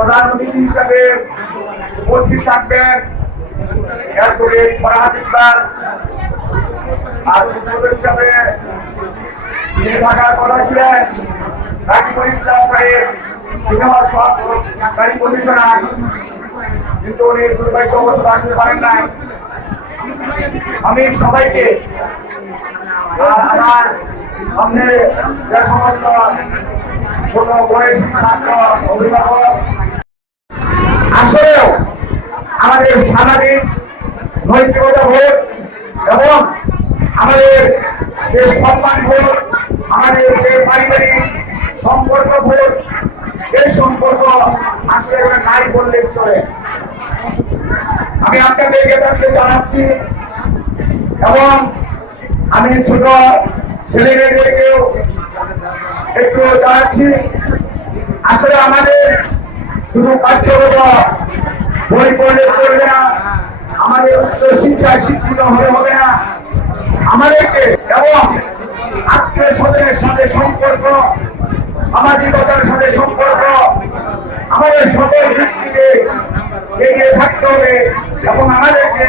প্রধান অতিথি হিসাবে উপস্থিত থাকবেন। উদ্বোধক হিসাবে থাকার কথা ছিলেন কিন্তু নাই। আমি সবাইকে আমার সামনে যে সমস্ত ছোট বয়সী ছাত্র, অভিভাবক আসলেও আমাদের সামাজিক, নৈতিকতা ভোট এবং আমাদের যে সম্মান ভোট আমাদের যে পারিবারিক সম্পর্ক ভোট এই সম্পর্ক আসলে নাই বললে চলে। আমি আপনাদেরকে তাকে জানাচ্ছি এবং আমি ছোট ছেলেমেয়েদেরকেও একটু জানাচ্ছি, আসলে আমাদের শুধু পাঠ্যগত বই পড়লে চলবে না, আমাদের উচ্চ শিক্ষায় শিক্ষিত হলে হবে না। আমাদেরকে এবং আত্মীয় স্বজনের সাথে সম্পর্ক, সামাজিকতার সাথে সম্পর্ক, আমাদের সকল ব্যক্তিকে এগিয়ে থাকতে হবে এবং আমাদেরকে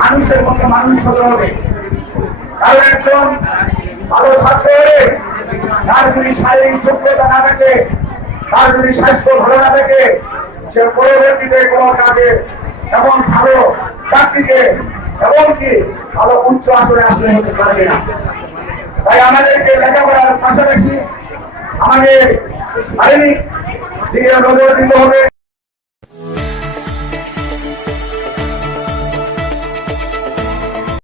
মানুষের মতো মানুষ হতে হবে। কারণ একজন ভালো ছাত্র হলে তার যদি শারীরিক যোগ্যতা না থাকে তার যদি স্বাস্থ্য ভালো না থাকে, সে পরবর্তীতে কোনো কাজে এমন ভালো চাকরিতে এমনকি ভালো উচ্চ আসনে আসনে হতে পারবে না। তাই আমাদেরকে লেখাপড়ার পাশাপাশি আমাদের আইনি দিকে নজর দিতে হবে।